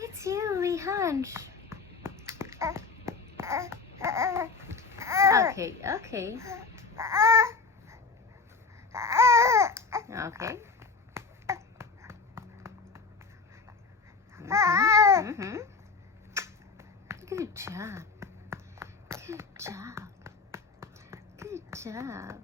It's you, Rihunch. Okay, okay. Okay. Mm-hmm. Good job. Good job. Good job.